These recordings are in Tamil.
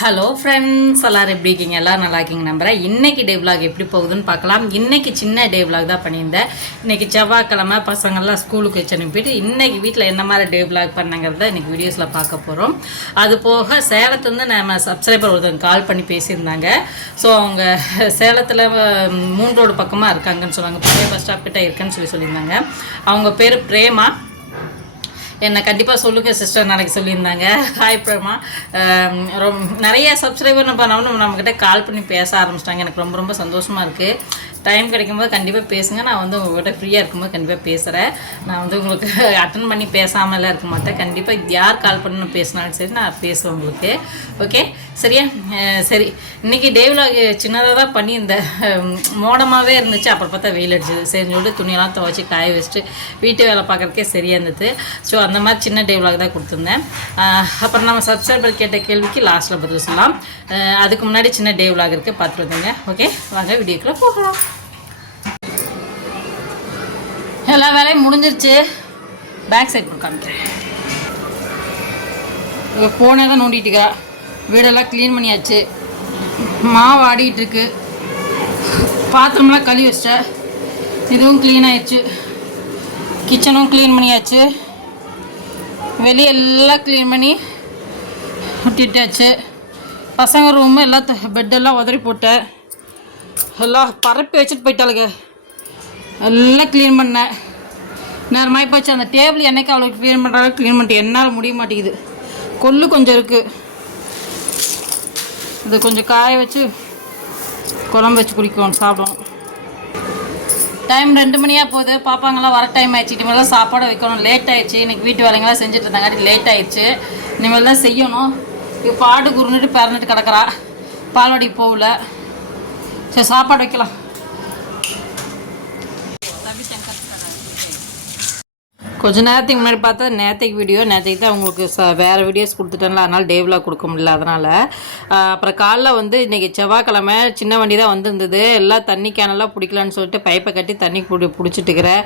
ஹலோ ஃப்ரெண்ட்ஸ் எல்லோரும் எப்படி இருக்கீங்க? எல்லோரும் நல்லா இருக்கீங்க நம்புகிறேன் இன்றைக்கி டே விலாக் எப்படி போகுதுன்னு பார்க்கலாம். இன்றைக்கி சின்ன டே விலாக் தான் பண்ணியிருந்தேன். இன்றைக்கி செவ்வாய்க்கிழமை பசங்கள்லாம் ஸ்கூலுக்கு வச்சு அனுப்பிட்டு இன்றைக்கி வீட்டில் என்ன மாதிரி டே விலாக் பண்ணங்கிறத இன்றைக்கி வீடியோஸில் பார்க்க போகிறோம் அது போக சேலத்துலேருந்து நம்ம சப்ஸ்கிரைபர் ஒருத்தவங்க கால் பண்ணி பேசியிருந்தாங்க. ஸோ அவங்க சேலத்தில் மூன்றோடு ரோடு பக்கமாக இருக்காங்கன்னு சொன்னாங்க. பழைய பஸ் ஸ்டாப் கிட்ட இருக்குன்னு சொல்லி சொல்லியிருந்தாங்க. அவங்க பேர் பிரேமா. என்னை கண்டிப்பாக சொல்லுங்கள் சிஸ்டர் நாளைக்கு சொல்லியிருந்தாங்க. ஹாய் பிரமா. Um, ரொம்ப நிறைய சப்ஸ்கிரைபர் நம்ம நம்மக்கிட்ட கால் பண்ணி பேச ஆரம்பிச்சிட்டாங்க. எனக்கு ரொம்ப ரொம்ப சந்தோஷமாக இருக்குது டைம் கிடைக்கும்போது கண்டிப்பாக பேசுங்க. நான் வந்து உங்கள்கிட்ட ஃப்ரீயாக இருக்கும்போது கண்டிப்பாக பேசுகிறேன் நான் வந்து உங்களுக்கு அட்டன் பண்ணி பேசாமலாம் இருக்க மாட்டேன். கண்டிப்பாக யார் கால் பண்ணி நான் பேசினாலும் சரி நான் பேசுவேன் உங்களுக்கு. ஓகே சரியா? சரி. இன்றைக்கி டேவ்லாக் சின்னதாக தான் பண்ணி இந்த மோடமாகவே இருந்துச்சு. அப்புறம் பார்த்தா வெயில் அடிச்சது. சரின்னு சொல்லிட்டு துணியெல்லாம் துவைச்சி காய வச்சுட்டு வீட்டு வேலை பார்க்குறக்கே சரியாக இருந்தது. ஸோ அந்த மாதிரி சின்ன டேவ்லாக் தான் கொடுத்துருந்தேன். அப்புறம் நம்ம சப்ஸ்கிரைபர் கேட்ட கேள்விக்கு லாஸ்ட்டில் பதில் சொல்லலாம். அதுக்கு முன்னாடி சின்ன டேவ்லாக் இருக்குது பார்த்துட்டு ஓகே வாங்க வீடியோக்குள்ளே போகலாம். எல்லா வேலையும் முடிஞ்சிருச்சு. பேக் சைட் காமிக்கிறேன். ஃபோனே தான் நோண்டிட்டுக்கா வீடெல்லாம் க்ளீன் பண்ணியாச்சு. மாவு ஆடிக்கிட்டு இருக்கு. பாத்திரம்லாம் கழுவி வச்சிட்டேன். இதுவும் க்ளீன் ஆயிடுச்சு. கிச்சனும் க்ளீன் பண்ணியாச்சு. வெளியே எல்லாம் க்ளீன் பண்ணி விட்டுட்டாச்சு. பசங்க ரூமு எல்லாம் பெட்டெல்லாம் உதறி போட்டேன். எல்லாம் பரப்பி வச்சுட்டு போயிட்டாளுங்க. எல்லாம் க்ளீன் பண்ணேன். நேரமாகி போச்சு அந்த டேபிள் என்னைக்கு அவ்வளோ க்ளீன் பண்ணுறாங்க க்ளீன் பண்ணிட்டு என்னால் முடிய மாட்டேங்குது. கொள்ளு கொஞ்சம் இருக்குது இது கொஞ்சம் காய வச்சு குழம்பு வச்சு குடிக்கணும் சாப்பிடணும். டைம் ரெண்டு மணியாக போகுது. பாப்பாங்கெல்லாம் வர டைம் ஆயிடுச்சு. இனிமேல் தான் சாப்பாடு வைக்கணும். லேட் ஆயிடுச்சு. இன்றைக்கி வீட்டு வேலைங்கெல்லாம் செஞ்சுட்டு இருந்தாங்காட்டி லேட் ஆயிடுச்சு. இனிமேல் தான் செய்யணும். இப்போ ஆடு குறுன்னுட்டு பிறந்துட்டு கிடக்குறா. பால்வாடிக்கு போகல. சரி சாப்பாடு வைக்கலாம். கொஞ்ச நேரத்துக்கு முன்னாடி பார்த்தா நேற்றுக்கு வீடியோ நேற்றுக்கு தான் உங்களுக்கு ச வேறு வீடியோஸ் கொடுத்துட்டேன்ல. அதனால் டேவ்லாக் கொடுக்க முடியல அதனால். அப்புறம் காலைல வந்து இன்றைக்கி செவ்வாய்க்கிழமை சின்ன வண்டி தான் வந்திருந்தது. எல்லாம் தண்ணி கேனெல்லாம் பிடிக்கலான்னு சொல்லிட்டு பைப்பை கட்டி தண்ணி பிடி பிடிச்சிட்டுக்கிறேன்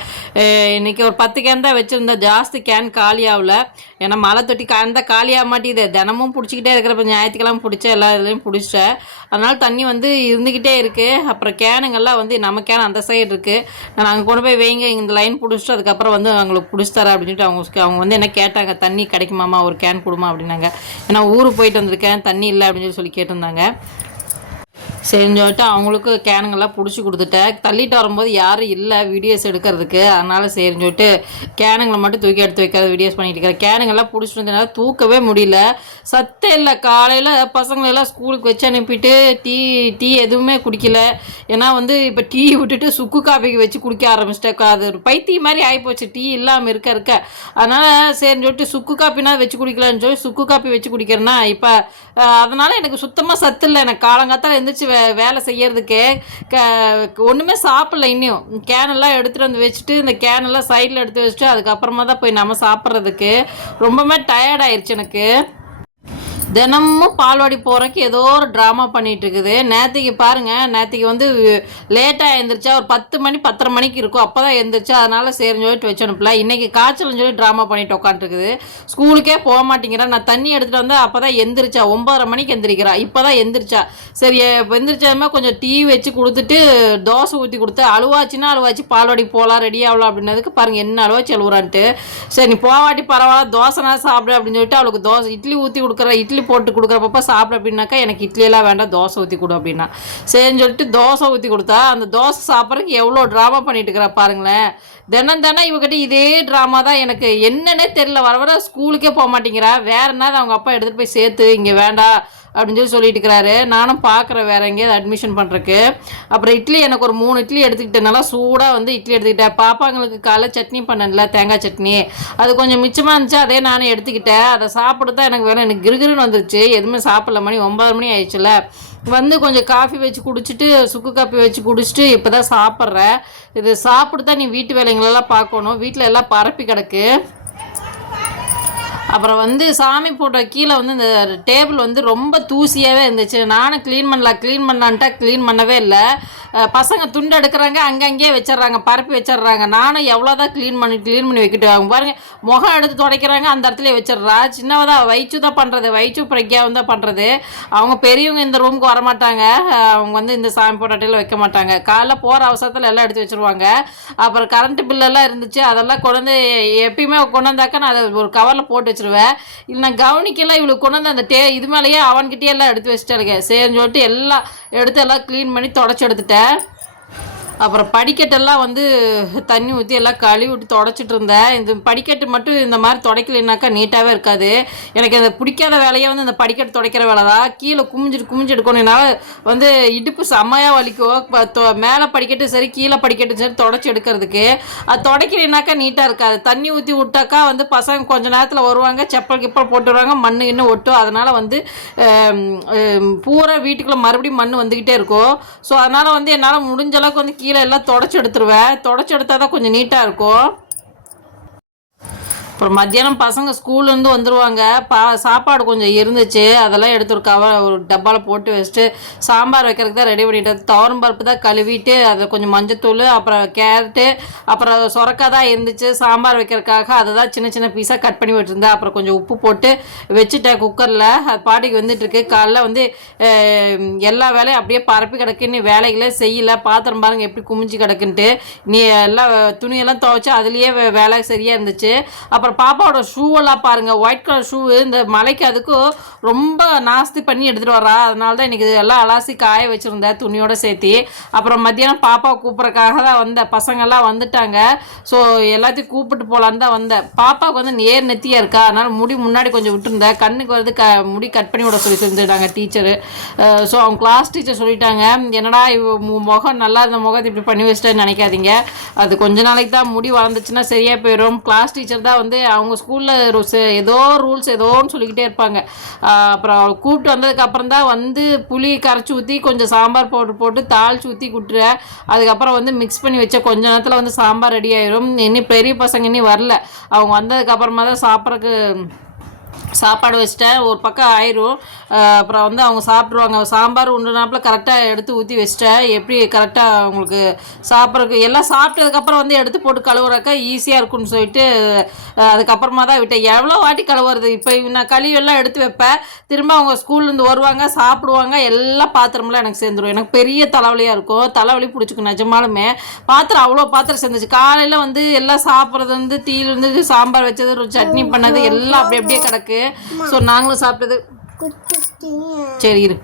இன்றைக்கி ஒரு பத்து கேன் தான் வச்சுருந்தேன். ஜாஸ்தி கேன் காலி ஆகல ஏன்னா மழை தொட்டி அந்த காலியாக மாட்டேங்குது தினமும் பிடிச்சிக்கிட்டே இருக்கிறப்ப ஞாயிற்றுக்கெல்லாம் பிடிச்ச எல்லா இதுலேயும் பிடிச்சிட்டேன் அதனால் தண்ணி வந்து இருந்துக்கிட்டே இருக்குது அப்புறம் கேனுங்கெல்லாம் வந்து நம்ம கேன் அந்த சைடு இருக்குது நான் அங்கே கொண்டு போய் வைங்க இந்த லைன் பிடிச்சிட்டு அதுக்கப்புறம் வந்து அவங்களுக்கு பிடிச்சி தரேன் அப்படின்னு சொல்லிட்டு அவங்க அவங்க வந்து என்ன கேட்டாங்க தண்ணி கிடைக்குமாமா ஒரு கேன் கொடுமா அப்படின்னாங்க. ஏன்னா ஊருக்கு போயிட்டு வந்திருக்கேன் தண்ணி இல்லை அப்படின்னு சொல்லி சொல்லி கேட்டிருந்தாங்க. சரின்னு சொல்லிட்டு அவங்களுக்கு கேனுங்கெல்லாம் பிடிச்சி கொடுத்துட்டேன். தள்ளிட்டு வரும்போது யாரும் இல்லை வீடியோஸ் எடுக்கிறதுக்கு. அதனால் சரின்னு சொல்லிட்டு கேனுங்களை மட்டும் தூக்கி எடுத்து வைக்கிறது வீடியோஸ் பண்ணிட்டு இருக்கிறேன். கேனுங்கெல்லாம் பிடிச்சிட்டு வந்ததுனால தூக்கவே முடியல. சத்தே இல்லை. காலையில் பசங்களெல்லாம் ஸ்கூலுக்கு வச்சு அனுப்பிட்டு டீ டீ எதுவுமே குடிக்கல. ஏன்னா வந்து இப்போ டீ விட்டுட்டு சுக்கு காஃபிக்கு வச்சு குடிக்க ஆரம்பிச்சிட்டேன். அது ஒரு பைத்தியம் மாதிரி ஆகிப்போச்சு டீ இல்லாமல் இருக்க இருக்க. அதனால் சரின்னு சொல்லிட்டு சுக்கு காப்பினா வச்சு குடிக்கலான்னு சொல்லி சுக்கு காப்பி வச்சு குடிக்கிறேன்னா இப்போ அதனால் எனக்கு சுத்தமாக சத்து இல்லை. எனக்கு காலங்காத்தால் எழுந்திரிச்சு வே வேலை செய்யறதுக்கு க ஒன்றுமே சாப்பிடல இன்னும். கேனெல்லாம் எடுத்துகிட்டு வந்து வச்சுட்டு இந்த கேனெல்லாம் சைடில் எடுத்து வச்சுட்டு அதுக்கப்புறமா தான் போய் நம்ம சாப்பிட்றதுக்கு. ரொம்பவுமே டயர்டாயிருச்சு எனக்கு. தினமும் பால்வாடி போகிறக்கு ஏதோ ஒரு ட்ராமா பண்ணிட்டு இருக்குது நேற்றுக்கு பாருங்கள் நேற்றுக்கு வந்து லேட்டாக எழுந்திரிச்சா ஒரு பத்து மணி பத்தரை மணிக்கு இருக்கும். அப்போ தான் எழுந்திரிச்சா அதனால் சரின்னு சொல்லிட்டு வச்சு அனுப்பல இன்றைக்கி காய்ச்சல்னு சொல்லி ட்ராமா பண்ணிட்டு உட்காந்துருக்குது ஸ்கூலுக்கே போக மாட்டேங்கிறா. நான் தண்ணி எடுத்துகிட்டு வந்தால் அப்போ தான் எந்திரிச்சா. ஒம்பதரை மணிக்கு எந்திரிக்கிறா. இப்போ தான் எந்திரிச்சா. சரி இப்போ கொஞ்சம் டீ வச்சு கொடுத்துட்டு தோசை ஊற்றி கொடுத்து அழுவாச்சுன்னா அழுவாச்சு. பால்வாடி போகலாம் ரெடி ஆகலாம் அப்படின்னதுக்கு பாருங்கள் என்ன அழுவாச்சு அழுவுறான்ட்டு. சரி நீ போவாட்டி பரவாயில்ல தோசைனா சாப்பிடு அப்படின்னு சொல்லிட்டு அவளுக்கு தோசை இட்லி ஊற்றி கொடுக்குற. இட்லி போட்டு கொடுக்குறப்ப சாப்பிட அப்படின்னாக்கா எனக்கு இட்லியெல்லாம் வேண்டாம் தோசை ஊற்றி கொடு அப்படின்னா. சரின்னு சொல்லிட்டு தோசை ஊற்றி கொடுத்தா அந்த தோசை சாப்பிட்றதுக்கு எவ்வளோ ட்ராமா பண்ணிட்டு இருக்கிறா பாருங்களேன். தினம் தினம் இவகிட்ட இதே ட்ராமா தான் எனக்கு. என்னன்னே தெரியல. வர வர ஸ்கூலுக்கே போக மாட்டேங்கிறா. வேற என்ன அவங்க அப்பா எடுத்துகிட்டு போய் சேர்த்து இங்கே வேண்டாம். அப்படின்னு சொல்லி சொல்லிட்டு இருக்கிறாரு நானும் பார்க்குறேன் வேற எங்கேயாவது அட்மிஷன் பண்ணுறக்கு அப்புறம் இட்லி எனக்கு ஒரு மூணு இட்லி எடுத்துக்கிட்டேன் நல்லா சூடாக வந்து இட்லி எடுத்துக்கிட்டேன். பாப்பாங்களுக்கு காலைல சட்னி பண்ணல தேங்காய் சட்னி. அது கொஞ்சம் மிச்சமாக இருந்துச்சு அதே நானும் எடுத்துக்கிட்டேன். அதை சாப்பிட்டு தான் எனக்கு வேணும் எனக்கு கிருகிருன்னு வந்துருச்சு. எதுவுமே சாப்பிடல. மணி ஒன்பது மணி ஆயிடுச்சுல. வந்து கொஞ்சம் காஃபி வச்சு குடிச்சிட்டு சுக்கு காஃபி வச்சு குடிச்சிட்டு இப்போ தான் சாப்பிட்றேன். இது சாப்பிட்டு தான் நீ வீட்டு வேலைங்களெல்லாம் பார்க்கணும். வீட்டில் எல்லாம் பரப்பி கிடக்கு. அப்புறம் வந்து சாமி போட்டோ கீழே வந்து இந்த டேபிள் வந்து ரொம்ப தூசியாகவே இருந்துச்சு. நானும் க்ளீன் பண்ணலாம் க்ளீன் பண்ணலான்ட்டா க்ளீன் பண்ணவே இல்லை. பசங்க துண்டு எடுக்கிறாங்க அங்கங்கேயே வச்சிடுறாங்க பரப்பி வச்சிடுறாங்க. நானும் எவ்வளோ தான் க்ளீன் பண்ணி க்ளீன் பண்ணி வைக்கிட்டு அவங்க பாருங்கள் முகம் எடுத்து துடைக்கிறாங்க அந்த இடத்துல வச்சிடுறா. சின்னவதான் வயிற்று தான் பண்ணுறது வயிற்று பிரக்யாவும் தான் பண்ணுறது அவங்க பெரியவங்க இந்த ரூமுக்கு வரமாட்டாங்க. அவங்க வந்து இந்த சாமி போட்டாட்டில் வைக்க மாட்டாங்க. காலைல போகிற அவசரத்தில் எல்லாம் எடுத்து வச்சிருவாங்க. அப்புறம் கரண்ட் பில்லெல்லாம் இருந்துச்சு. அதெல்லாம் கொண்டு வந்து எப்பயுமே கொண்டு வந்தாக்கா நான் அதை ஒரு கவரில் போட்டு வச்சு வச்சிருவேன் இல்லை நான் கவனிக்கலாம் இவளுக்கு கொண்டு வந்து அந்த டே இது மேலேயே அவன்கிட்டயே எல்லாம் எடுத்து வச்சுட்டாளுங்க. சரின்னு சொல்லிட்டு எல்லாம் எடுத்து எல்லாம் க்ளீன் பண்ணி தொடச்சி எடுத்துட்டேன். அப்புறம் படிக்கட்டெல்லாம் வந்து தண்ணி ஊற்றி எல்லாம் கழுவி விட்டு தொடச்சிட்டு இருந்தேன். இந்த படிக்கட்டு மட்டும் இந்த மாதிரி துடைக்கலைனாக்கா நீட்டாகவே இருக்காது. எனக்கு அந்த பிடிக்காத வேலையே வந்து இந்த படிக்கட்டு துடைக்கிற வேலை தான். கீழே குமிஞ்சிட்டு குமிஞ்சு எடுக்கணும் வந்து இடுப்பு செம்மையாக வலிக்கும். மேலே படிக்கட்டு சரி கீழே படிக்கட்டு சரி தொடச்சி எடுக்கிறதுக்கு. அது துடைக்கலைனாக்கா நீட்டாக இருக்காது. தண்ணி ஊற்றி விட்டாக்கா வந்து பசங்க கொஞ்ச நேரத்தில் வருவாங்க. செப்பல் கிப்பல் போட்டு வருவாங்க. மண் இன்னும் ஒட்டும். அதனால் வந்து பூரா வீட்டுக்குள்ளே மறுபடியும் மண் வந்துக்கிட்டே இருக்கும். ஸோ அதனால் வந்து என்னால் முடிஞ்ச அளவுக்கு வந்து கீழே எல்லாம் தொடச்சி எடுத்துருவேன். தொடச்சி எடுத்தால் தான் கொஞ்சம் நீட்டாக இருக்கும். அப்புறம் மத்தியானம் பசங்க ஸ்கூல்லேருந்து வந்துடுவாங்க பா சாப்பாடு கொஞ்சம் இருந்துச்சு. அதெல்லாம் எடுத்து ஒரு கவர் ஒரு டப்பாவில் போட்டு வச்சுட்டு சாம்பார் வைக்கிறதுக்கு தான் ரெடி பண்ணிட்டு துவரம் பருப்பு தான் கழுவிட்டு அதை கொஞ்சம் மஞ்சத்தூள் அப்புறம் கேரட்டு அப்புறம் சொரக்காய் தான் இருந்துச்சு. சாம்பார் வைக்கிறதுக்காக அதை தான் சின்ன சின்ன பீஸாக கட் பண்ணி விட்டுருந்தேன். அப்புறம் கொஞ்சம் உப்பு போட்டு வச்சுட்டேன் குக்கரில் அது பாட்டிக்கு வந்துட்டுருக்கு காலைல வந்து எல்லா வேலையும் அப்படியே பரப்பி கிடக்கு. நீ வேலைகளே செய்யலை. பாத்திரம் பாருங்கள் எப்படி குமிஞ்சு கிடக்குன்ட்டு. நீ எல்லாம் துணியெல்லாம் துவைச்சி அதுலேயே வே- வேலை சரியாக இருந்துச்சு. அப்புறம் பாப்பாவோட ஷூவெல்லாம் பாருங்கள் ஒயிட் கலர் ஷூ இந்த மலைக்கு அதுக்கும் ரொம்ப நாஸ்தி பண்ணி எடுத்துகிட்டு வரா அதனால தான் இன்றைக்கி எல்லாம் அலாசி காய வச்சுருந்தேன் துணியோட சேர்த்து. அப்புறம் மத்தியானம் பாப்பா கூப்பிட்றக்காக தான் வந்தேன் பசங்கள்லாம் வந்துட்டாங்க. ஸோ எல்லாத்தையும் கூப்பிட்டு போகலான்னு தான் வந்தேன் பாப்பாவுக்கு வந்து நேர் நெத்தியாக இருக்கா? அதனால் முடி முன்னாடி கொஞ்சம் விட்டுருந்தேன். கண்ணுக்கு வந்து க முடி கட் பண்ணி விட சொல்லி தந்துட்டாங்க டீச்சரு ஸோ அவங்க கிளாஸ் டீச்சர் சொல்லிட்டாங்க என்னடா இவ முகம் நல்லா இருந்த முகத்தை இப்படி பண்ணி வச்சிட்டேன்னு நினைக்காதீங்க. அது கொஞ்ச நாளைக்கு தான் முடி வளர்ந்துச்சுன்னா சரியாக போயிடும் கிளாஸ் டீச்சர் தான் வந்து அவங்க ஸ்கூலில் ரூல்ஸ் ஏதோ ரூல்ஸ் ஏதோன்னு சொல்லிக்கிட்டே இருப்பாங்க. அப்புறம் கூப்பிட்டு வந்ததுக்கப்புறம் தான் வந்து புளி கரைச்சி ஊற்றி கொஞ்சம் சாம்பார் பவுடர் போட்டு தாளிச்சு ஊற்றி குட்டுற அதுக்கப்புறம் வந்து மிக்ஸ் பண்ணி வச்ச கொஞ்ச நேரத்தில் வந்து சாம்பார் ரெடி ஆயிரும். இன்னும் பெரிய பசங்க இன்னும் வரல. அவங்க வந்ததுக்கப்புறமா தான் சாப்பிட்றக்கு சாப்பாடு வச்சிட்டேன். ஒரு பக்கம் ஆயிரும். அப்புறம் வந்து அவங்க சாப்பிட்ருவாங்க சாம்பார் உண்டு நாப்பில் கரெக்டாக எடுத்து ஊற்றி வச்சிட்டேன். எப்படி கரெக்டாக அவங்களுக்கு சாப்பிட்றதுக்கு எல்லாம் சாப்பிட்டதுக்கப்புறம் வந்து எடுத்து போட்டு கழுவுறக்க ஈஸியாக இருக்கும்னு சொல்லிட்டு அதுக்கப்புறமா தான் விட்டேன். எவ்வளோ வாட்டி கழுவுறது? இப்போ நான் கழிவெல்லாம் எடுத்து வைப்பேன். திரும்ப அவங்க ஸ்கூல்லேருந்து வருவாங்க சாப்பிடுவாங்க எல்லா பாத்திரமெல்லாம் எனக்கு சேர்ந்துரும். எனக்கு பெரிய தலைவலியாக இருக்கும். தலைவலி பிடிச்சிக்கும் நிஜமாலுமே. பாத்திரம் அவ்வளோ பாத்திரம் சேர்ந்துச்சு. காலையில் வந்து எல்லாம் சாப்பிட்றது வந்து டீலேருந்து சாம்பார் வச்சது சட்னி பண்ணது எல்லாம் அப்படி அப்படியே கிடக்கு. ஸோ நாங்களும் சாப்பிட்டது. சரி இரு.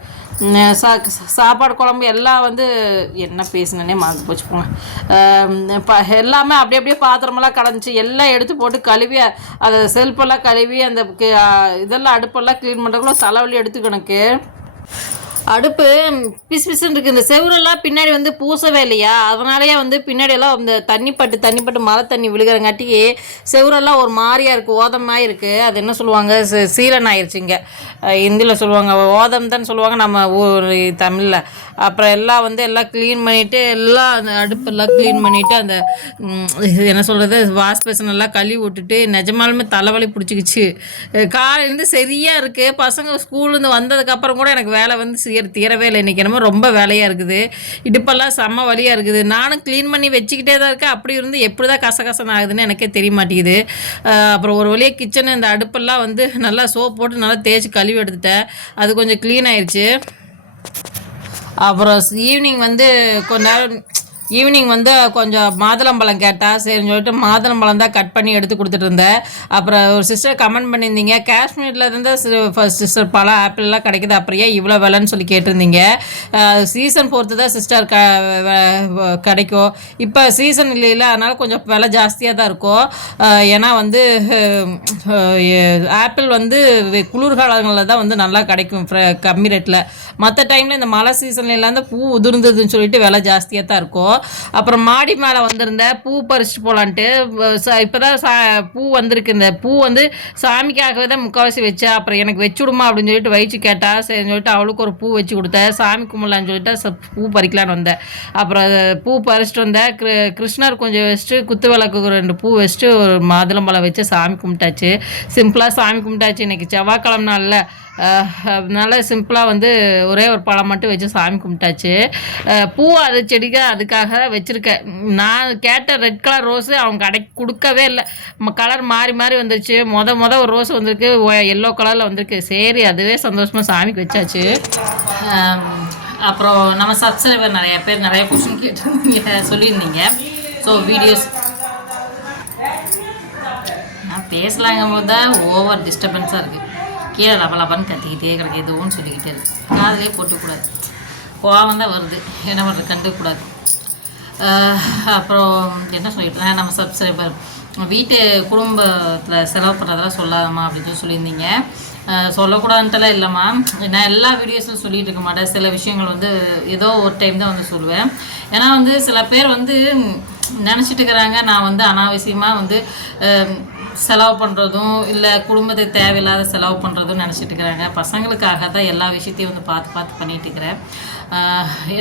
சா சாப்பாடு குழம்பு எல்லாம் வந்து என்ன பேசினேனே மறந்து போச்சு. போங்க. ஆம், ப- எல்லாமே அப்படியே அப்படியே பாத்திரமெல்லாம் கடந்துச்சு எல்லாம் எடுத்து போட்டு கழுவி அதை செல்ஃபெல்லாம் கழுவி அந்த இதெல்லாம் அடுப்பெல்லாம் க்ளீன் பண்ணுறதுக்குள்ள தலைவலி எனக்கு அடுப்பு பிசு பிசுன்னு இருக்குது இந்த செவுரெல்லாம் பின்னாடி வந்து பூசவே இல்லையா? அதனாலேயே வந்து பின்னாடியெல்லாம் இந்த தண்ணி பட்டு தண்ணி பட்டு மழை தண்ணி விழுகிறங்காட்டி செவுரெல்லாம் ஒரு மாதிரியா இருக்குது ஓதமாக இருக்குது அது என்ன சொல்லுவாங்க? சீரன் சீலன் ஆயிடுச்சுங்க ஹிந்தியில் சொல்லுவாங்க. ஓதம் தான் சொல்லுவாங்க நம்ம ஊர் தமிழில். அப்புறம் எல்லாம் வந்து எல்லாம் க்ளீன் பண்ணிவிட்டு எல்லாம் அந்த அடுப்பெல்லாம் க்ளீன் பண்ணிவிட்டு அந்த என்ன சொல்கிறது வாஷ் பேசன் எல்லாம் கழுவி விட்டுட்டு நிஜமாலுமே தலைவலி பிடிச்சிக்கிச்சு. காலையிலேருந்து சரியாக இருக்குது பசங்க ஸ்கூல்லேருந்து வந்ததுக்கப்புறம் கூட எனக்கு வேலை வந்து சீர தீரவே இல்லை. இன்றைக்கி என்னமோ ரொம்ப வேலையாக இருக்குது. இடுப்பெல்லாம் செம்ம வலியாக இருக்குது. நானும் க்ளீன் பண்ணி வச்சுக்கிட்டே தான் இருக்கேன். அப்படி இருந்து எப்படி தான் கசகசன் ஆகுதுன்னு எனக்கே தெரிய மாட்டேங்குது. அப்புறம் ஒரு வழியாக கிச்சன் இந்த அடுப்பெல்லாம் வந்து நல்லா சோப் போட்டு நல்லா தேய்ச்சி கழுவி எடுத்துட்டேன். அது கொஞ்சம் க்ளீன் ஆயிடுச்சு அப்புறம் ஈவினிங் வந்து கொஞ்ச நேரம் ஈவினிங் வந்து கொஞ்சம் மாதுளம்பழம் கேட்டால் சரின்னு சொல்லிட்டு மாதுளம்பழம் தான் கட் பண்ணி எடுத்து கொடுத்துட்டு இருந்தேன். அப்புறம் ஒரு சிஸ்டர் கமெண்ட் பண்ணியிருந்தீங்க காஷ்மீரில் இருந்து ஃபர்ஸ்ட் சிஸ்டர் பழம் ஆப்பிள்லாம் கிடைக்குது அப்புறம் ஏன் இவ்வளோ விலைன்னு சொல்லி கேட்டிருந்தீங்க. சீசன் பொறுத்து தான் சிஸ்டர் க வ- கிடைக்கும். இப்போ சீசன் இல்லையில அதனால் கொஞ்சம் விலை ஜாஸ்தியாக தான் இருக்கும். ஏன்னா வந்து ஆப்பிள் வந்து வெ- குளிர்காலங்களில் தான் வந்து நல்லா கிடைக்கும் கம்மி ரேட்டில் மற்ற டைமில் இந்த மழை சீசன்ல அந்த பூ உதிர்ந்ததுன்னு சொல்லிட்டு விலை ஜாஸ்தியாக தான் இருக்கும். அப்புறம் மாடி மேலே வந்திருந்தேன் பூ பறிச்சுட்டு போகலான்ட்டு இப்போ தான் சா பூ வந்திருக்கு. இந்த பூ வந்து சாமிக்காகவே தான் முக்கால்வாசி வச்சேன் அப்புறம் எனக்கு வச்சு விடுமா அப்படின்னு சொல்லிட்டு வயிற்று கேட்டா சரின்னு சொல்லிட்டு அவளுக்கு ஒரு பூ வச்சு கொடுத்தேன் சாமி கும்பிடலான்னு சொல்லிட்டு பூ பறிக்கலான்னு வந்தேன். அப்புறம் பூ பறிச்சிட்டு வந்தேன் கிரு- கிருஷ்ணர் கொஞ்சம் வச்சுட்டு குத்து விளக்கு ரெண்டு பூ வச்சுட்டு ஒரு மாதுளம்பழம் வச்சு சாமி கும்பிட்டாச்சு. சிம்பிளாக சாமி கும்பிட்டாச்சு. இன்னைக்கு செவ்வாய்க்கிழமை நாளில் அதனால சிம்பிளாக வந்து ஒரே ஒரு பழம் மட்டும் வச்சு சாமி கும்பிட்டாச்சு. பூ அது செடிக்கு அதுக்காக வச்சுருக்கேன். நான் கேட்ட ரெட் கலர் ரோஸு அவங்க கடைக்கு கொடுக்கவே இல்லை. கலர் மாறி மாறி வந்துருச்சு. மொத மொத ஒரு ரோஸ் வந்திருக்கு. எல்லோ கலரில் வந்திருக்கு. சரி அதுவே சந்தோஷமாக சாமிக்கு வச்சாச்சு. அப்புறம் நம்ம சப்ஸ்கிரைபர் நிறைய பேர் நிறைய கொஷின் கேட்டிருந்தீங்க சொல்லியிருந்தீங்க. ஸோ வீடியோஸ் நான் பேசலாங்கும் போது தான் ஓவர் டிஸ்டர்பன்ஸாக இருக்குது கீழே லபலபன்னு கத்திக்கிட்டே கிடக்கு எதுவும் சொல்லிக்கிட்டே இருக்கு. காதலே போட்டுக்கூடாது. கோவம் தான் வருது. என்ன பண்ணுறது கண்டுக்கூடாது. அப்புறம் என்ன சொல்லிட்டு நம்ம சப்ஸ்கிரைபர் வீட்டு குடும்பத்தில் செலவு பண்ணுறதெல்லாம் சொல்லாதம்மா அப்படின்னு சொல்லியிருந்தீங்க. சொல்லக்கூடாதுன்ட்டுலாம் இல்லைம்மா நான் எல்லா வீடியோஸும் சொல்லிகிட்டு இருக்க மாட்டேன். சில விஷயங்கள் வந்து ஏதோ ஒரு டைம் தான் வந்து சொல்லுவேன். ஏன்னா வந்து சில பேர் வந்து நினச்சிட்டு இருக்கிறாங்க. நான் வந்து அனாவசியமாக வந்து செலவு பண்ணுறதும் இல்லை குடும்பத்துக்கு தேவையில்லாத செலவு பண்ணுறதும் நினச்சிட்டு இருக்கிறாங்க. பசங்களுக்காக தான் எல்லா விஷயத்தையும் வந்து பார்த்து பார்த்து பண்ணிட்டு இருக்கிறேன்.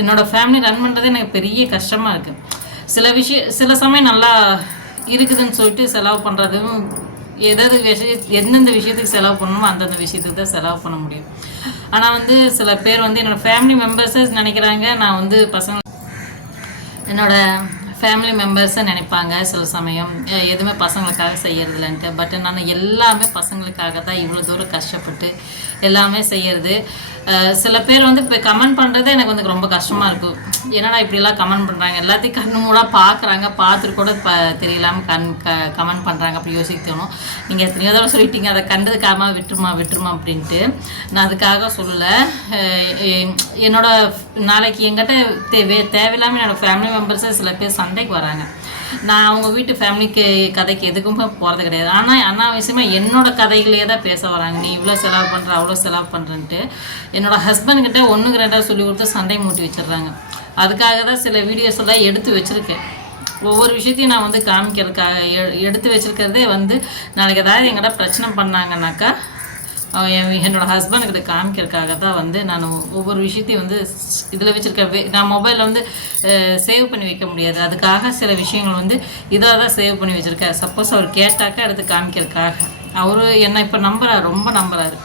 என்னோடய என்னோட ஃபேமிலி ரன் பண்ணுறது எனக்கு பெரிய கஷ்டமாக இருக்குது சில விஷயம் சில சமயம் நல்லா இருக்குதுன்னு சொல்லிட்டு செலவு பண்ணுறதும் எதாவது விஷய எந்தெந்த விஷயத்துக்கு செலவு பண்ணணுமோ அந்தந்த விஷயத்துக்கு தான் செலவு பண்ண முடியும். ஆனால் வந்து சில பேர் வந்து என்னோடய ஃபேமிலி மெம்பர்ஸே நினைக்கிறாங்க. நான் வந்து பசங்க என்னோடய ஃபேமிலி மெம்பர்ஸை நினைப்பாங்க சில சமயம். எதுவுமே பசங்களுக்காக செய்யறதில்லன்ட்டு. பட் நான் எல்லாமே பசங்களுக்காக தான் இவ்வளோ தூரம் கஷ்டப்பட்டு எல்லாமே செய்யறது. சில பேர் வந்து இப்போ கமெண்ட் பண்ணுறது எனக்கு வந்து ரொம்ப கஷ்டமாக இருக்கும். என்னடா இப்படிலாம் கமெண்ட் பண்ணுறாங்க எல்லாத்தையும் கண்ணு மூடாக பார்க்குறாங்க பார்த்துட்டு கூட ப தெரியலாமல் கண் க கமெண்ட் பண்ணுறாங்க அப்படி யோசிக்க தோணும். நீங்கள் எத்தனையோ தடவை சொல்லிட்டீங்க. அதை கண்டதுக்காம விட்டுருமா விட்டுருமா அப்படின்ட்டு. நான் அதுக்காக சொல்லலை. என்னோட நாளைக்கு எங்கிட்ட தேவை தேவையில்லாமல் என்னோட ஃபேமிலி மெம்பர்ஸே சில பேர் சண்டைக்கு வராங்க. நான் அவங்க வீட்டு ஃபேமிலிக்கு கதைக்கு எதுக்குமே போகிறது கிடையாது. ஆனால் அனாவசியமாக என்னோட கதைகளையே தான் பேச வராங்க. நீ இவ்வளோ செலவு பண்ணுற அவ்வளோ செலவு பண்ணுறன்ட்டு என்னோடய ஹஸ்பண்ட்கிட்ட ஒன்றுக்கு ரெண்டாக சொல்லி கொடுத்து சண்டை மூட்டி வச்சிடுறாங்க. அதுக்காக தான் சில வீடியோஸ் எல்லாம் எடுத்து வச்சுருக்கேன். ஒவ்வொரு விஷயத்தையும் நான் வந்து காமிக்கிறதுக்காக எ- எடுத்து வச்சிருக்கிறதே வந்து நாளைக்கு ஏதாவது எங்கிட்ட பிரச்சனை பண்ணாங்கன்னாக்கா என் என்னோட ஹஸ்பண்டுக்கிட்ட காமிக்கிறதுக்காக தான் வந்து நான் ஒவ்வொரு விஷயத்தையும் வந்து இதில் வச்சுருக்க நான் மொபைலில் வந்து சேவ் பண்ணி வைக்க முடியாது. அதுக்காக சில விஷயங்கள் வந்து இதாக தான் சேவ் பண்ணி வச்சுருக்கேன். சப்போஸ் அவர் கேட்டாக்கா எடுத்து காமிக்கிறதுக்காக. அவர் என்னை இப்போ நம்புறாரு ரொம்ப நம்புறாரு.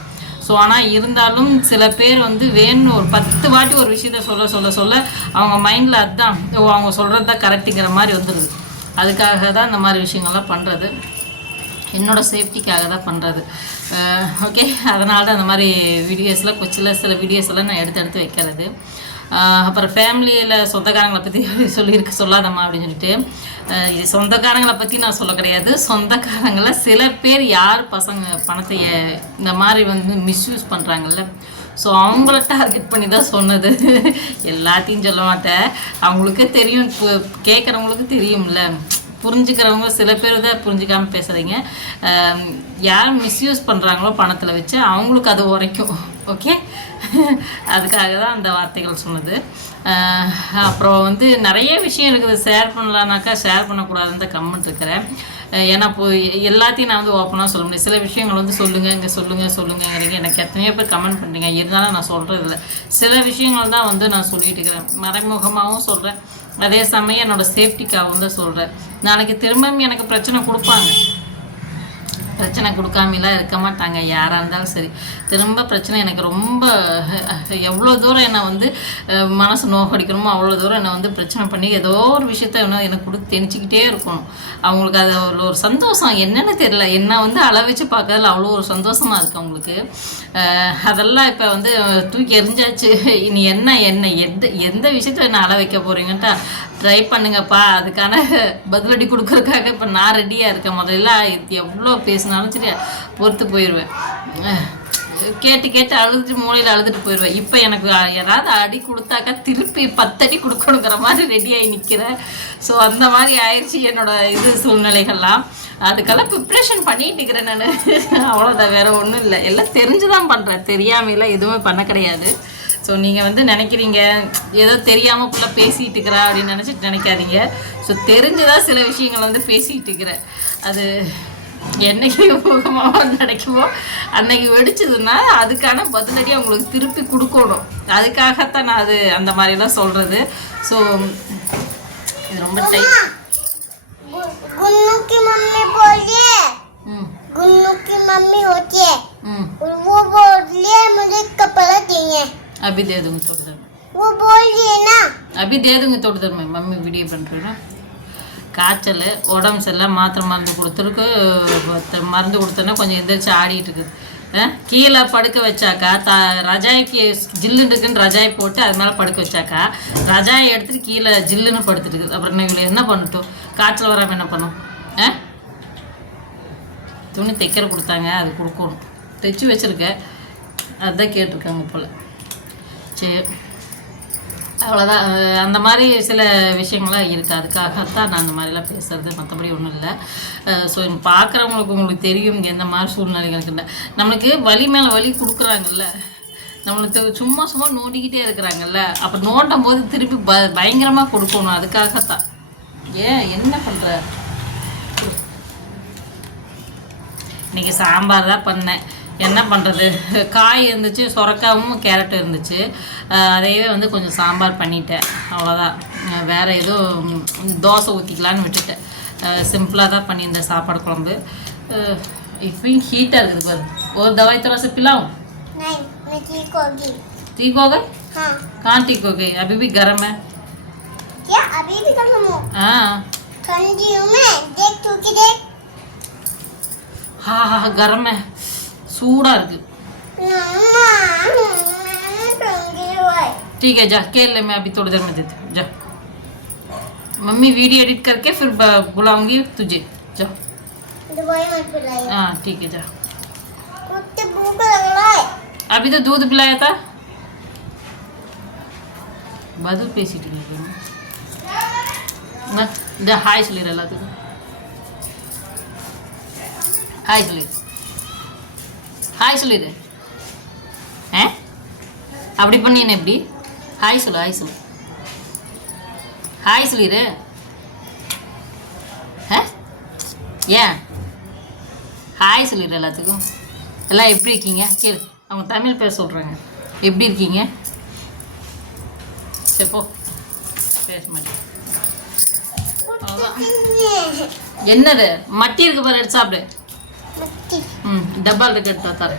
ஸோ ஆனால் இருந்தாலும் சில பேர் வந்து வேணும் ஒரு பத்து வாட்டி ஒரு விஷயத்த சொல்ல சொல்ல சொல்ல அவங்க மைண்டில் அதுதான் ஓ அவங்க சொல்கிறது தான் கரெக்டுங்கிற மாதிரி வந்துடுது அதுக்காக தான் இந்த மாதிரி விஷயங்கள்லாம் பண்ணுறது என்னோடய சேஃப்டிக்காக தான் பண்ணுறது ஓகே அதனால தான் அந்த மாதிரி வீடியோஸில் கொச்சில் சில வீடியோஸ் எல்லாம் நான் எடுத்து எடுத்து வைக்கிறது. அப்புறம் ஃபேமிலியில் சொந்தக்காரங்களை பற்றி சொல்லியிருக்க சொல்லாதம்மா அப்படின்னு சொல்லிட்டு சொந்தக்காரங்களை பற்றி நான் சொல்ல கிடையாது. சொந்தக்காரங்களை சில பேர் யார் பசங்க பணத்தை இந்த மாதிரி வந்து மிஸ்யூஸ் பண்ணுறாங்கல்ல ஸோ அவங்கள டார்கெட் பண்ணி தான் சொன்னது. எல்லாத்தையும் சொல்ல மாட்டேன். அவங்களுக்கே தெரியும் கேட்குறவங்களுக்கு தெரியும்ல. புரிஞ்சுக்கிறவங்க சில பேர் தான் புரிஞ்சுக்காமல் பேசுகிறீங்க யார் மிஸ்யூஸ் பண்ணுறாங்களோ பணத்தில் வச்சு அவங்களுக்கு அது உரைக்கும். ஓகே அதுக்காக தான் அந்த வார்த்தைகள் சொன்னது. அப்புறம் வந்து நிறைய விஷயம் இருக்குது. ஷேர் பண்ணலான்னாக்கா ஷேர் பண்ணக்கூடாதுன்னு தான் கமெண்ட் இருக்கிறேன். ஏன்னா இப்போ எல்லாத்தையும் நான் வந்து ஓப்பனாக சொல்ல முடியும். சில விஷயங்கள் வந்து சொல்லுங்கள் இங்கே சொல்லுங்கள் சொல்லுங்கங்கிறீங்க. எனக்கு எத்தனையோ பேர் கமெண்ட் பண்ணுறீங்க இருந்தாலும் நான் சொல்கிறது இல்லை சில விஷயங்கள் தான் வந்து நான் சொல்லிட்டு இருக்கிறேன். மறைமுகமாகவும் சொல்கிறேன் அதே சமயம் என்னோடய சேஃப்டிக்காகவும் தான் சொல்கிறேன் நாளைக்கு திரும்பவும் எனக்கு பிரச்சனை கொடுப்பாங்க. பிரச்சனை கொடுக்காமலாம் இருக்க மாட்டாங்க. யாராக இருந்தாலும் சரி. திரும்ப பிரச்சனை எனக்கு ரொம்ப எவ்வளோ தூரம் என்னை வந்து மனசு நோக்கடிக்கணுமோ அவ்வளோ தூரம் என்னை வந்து பிரச்சனை பண்ணி ஏதோ ஒரு விஷயத்த என்ன எனக்கு கொடுத்து திணிச்சிக்கிட்டே இருக்கணும். அவங்களுக்கு அது அவ்வளோ ஒரு சந்தோஷம். என்னன்னு தெரியல. என்ன வந்து அளவிச்சு பார்க்கறதுல அவ்வளோ ஒரு சந்தோஷமாக இருக்குது அவங்களுக்கு. அதெல்லாம் இப்போ வந்து தூக்கி எறிஞ்சாச்சு. இனி என்ன என்ன எந்த எந்த விஷயத்த என்ன அள வைக்க போகிறீங்கன்ட்டு ட்ரை பண்ணுங்கப்பா. அதுக்கான பதிலடி கொடுக்கறதுக்காக இப்போ நான் ரெடியாக இருக்கேன். முதல்ல இது எவ்வளோ பேசினாலும் சரி பொறுத்து போயிடுவேன் கேட்டு கேட்டு அழுதுட்டு மூலையில் அழுதுட்டு போயிடுவேன் இப்போ எனக்கு யாராவது அடி கொடுத்தாக்கா திருப்பி பத்தடி கொடுக்கணுங்கிற மாதிரி ரெடியாகி நிற்கிறேன் ஸோ அந்த மாதிரி ஆயிடுச்சு என்னோட இது சூழ்நிலைகள்லாம். அதுக்கெல்லாம் ப்ரிப்ரேஷன் பண்ணிட்டு இருக்கிறேன் நான். அவ்வளோதான் வேற ஒன்றும் இல்லை. எல்லாம் தெரிஞ்சு தான் பண்ணுறேன் தெரியாமையெல்லாம் எதுவுமே பண்ண கிடையாது. ஸோ நீங்கள் வந்து நினைக்கிறீங்க ஏதோ தெரியாமல் புள்ள பேசிகிட்டு இருக்கிறா அப்படின்னு நினச்சிட்டு நினைக்காதீங்க ஸோ தெரிஞ்சுதான் சில விஷயங்கள் வந்து பேசிகிட்டு இருக்கிறேன் அது என்னைக்கு முகமாக நினைக்குமோ அன்னைக்கு வெடிச்சதுன்னா அதுக்கான பதிலடி அவங்களுக்கு திருப்பி கொடுக்கணும் அதுக்காகத்தான் நான் அது அந்த மாதிரிலாம் சொல்கிறது ஸோ இது ரொம்ப டைம் गुन्नू की मम्मी बोलिए ம் गुन्नू की मम्मी होती है हम्म वो बोल लिए मुझे कपड़ा चाहिए अभी दे दूंगी थोड़ी देर में वो बोल लिए ना अभी दे दूंगी थोड़ी देर में मम्मी வீடியோ பண்ணுறேன் காய்ச்சல் உடம்பு சரியில்லை மாத்திரை மருந்து கொடுத்துருக்கு ஒருத்தர் மருந்து கொடுத்தோன்னா கொஞ்சம் எந்திரிச்சு ஆடிட்டு இருக்குது அஹ், கீழே படுக்க வச்சாக்கா த ரஜாய்க்கு ஜில்லுன்னு இருக்குன்னு ரஜாய் போட்டு அது மேலே படுக்க வச்சாக்கா ரஜாயை எடுத்துட்டு கீழே ஜில்லுன்னு படுத்துட்டு இருக்குது அப்புறம் என்ன இவளை என்ன பண்ணட்டும் காய்ச்சல் வராமல் என்ன பண்ணும் ஆ துணி தைக்கிற கொடுத்தாங்க அது கொடுக்கணும் தைச்சு வச்சுருக்கேன் அதுதான் கேட்டிருக்காங்க போல் சரி அவ்வளோதான் அந்த மாதிரி சில விஷயங்கள்லாம் இருக்குது அதுக்காகத்தான் நான் அந்த மாதிரிலாம் பேசுறது. மற்றபடி ஒன்றும் இல்லை. ஸோ பார்க்குறவங்களுக்கு உங்களுக்கு தெரியும். இங்கே எந்த மாதிரி சூழ்நிலைகள் நம்மளுக்கு வலி மேலே வலி கொடுக்குறாங்கல்ல. நம்மளுக்கு சும்மா சும்மா நோண்டிக்கிட்டே இருக்கிறாங்கல்ல. அப்போ நோண்டும் போது திருப்பி ப பயங்கரமாக கொடுக்கணும். அதுக்காகத்தான். ஏன்? என்ன பண்ணுற இன்றைக்கி சாம்பார் தான் பண்ணேன். என்ன பண்ணுறது காய் இருந்துச்சு சொரக்காவும் கேரட்டும் இருந்துச்சு அஹ் அதையே வந்து கொஞ்சம் சாம்பார் பண்ணிட்டேன் அவ்வளோதான் அஹ் வேற எதுவும் ம், தோசை ஊற்றிக்கலான்னு விட்டுட்டேன் சிம்பிளாக தான் பண்ணியிருந்தேன் சாப்பாடு குழம்பு அஹ் இப்பயும் ஹீட்டாக இருக்குது பாரு ஒரு दवाई तरह से पिलाऊं नहीं मैं ठीक होगी ठीक हो गए हाँ कहाँ ठीक हो गई अभी भी गर्म है क्या अभी भी कर लूँ हाँ ठंडी हूँ मैं देख तू की देख हाँ हाँ गर्म है சூடாக இருக்குது मम्मा मैं ठंडी हुई ठीक है जा खेल ले मैं अभी थोड़ी देर में देती हूँ जा मम्मी वीडियो एडिट करके फिर ब- बुलाऊंगी तुझे जा दवाई मत पिलाई हाँ ठीक है जा कुत्ते भूख लग रहा है अभी तो दूध पिलाया था बदू பேசிட்டு இருக்கீங்க இந்த ஹாய் சொல்லிடு எல்லாத்துக்கும் ஹாய் சொல்லிடு ஹாய் சொல்லிடு ஆ? அப்படி பண்ணி எப்படி ஹாய் சொல்லு ஹாய் சொல்லு. ஹாய் சொல்லிடு ஆ? ஏன்? ஹாய் சொல்லிடு எல்லாத்துக்கும். எல்லாம் எப்படி இருக்கீங்க? கேளு. அவங்க தமிழ் பேச சொல்கிறாங்க எப்படி இருக்கீங்க? சரி போ. பேச மாட்டேன். என்னது? மட்டி இருக்கு பாரு எடுத்து சாப்பிடு. డబ్బాలు దగ్గర తాతారు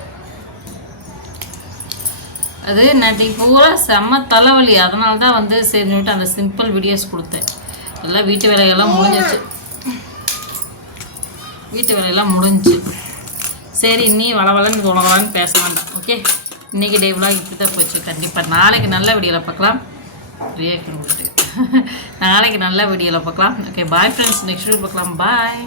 அது நன்றி பூரா செம்ம தலைவலி. அதனால தான் வந்து செஞ்சுட்டு அந்த சிம்பிள் வீடியோஸ் கொடுத்தேன். எல்லாம் வீட்டு வேலையெல்லாம் முடிஞ்சிச்சு. வீட்டு வேலையெல்லாம் முடிஞ்சிச்சு சரி நீ வளவலன்னு உலகலான்னு பேச வேண்டாம் ஓகே இன்றைக்கி டேவெலாம் இப்படி தான் போச்சு. கண்டிப்பாக நாளைக்கு நல்ல வீடியோவில் பார்க்கலாம். ரியாக்ஷன் கொடுத்து நாளைக்கு நல்ல வீடியோவில் பார்க்கலாம். Okay bye friends next video பார்க்கலாம். பாய்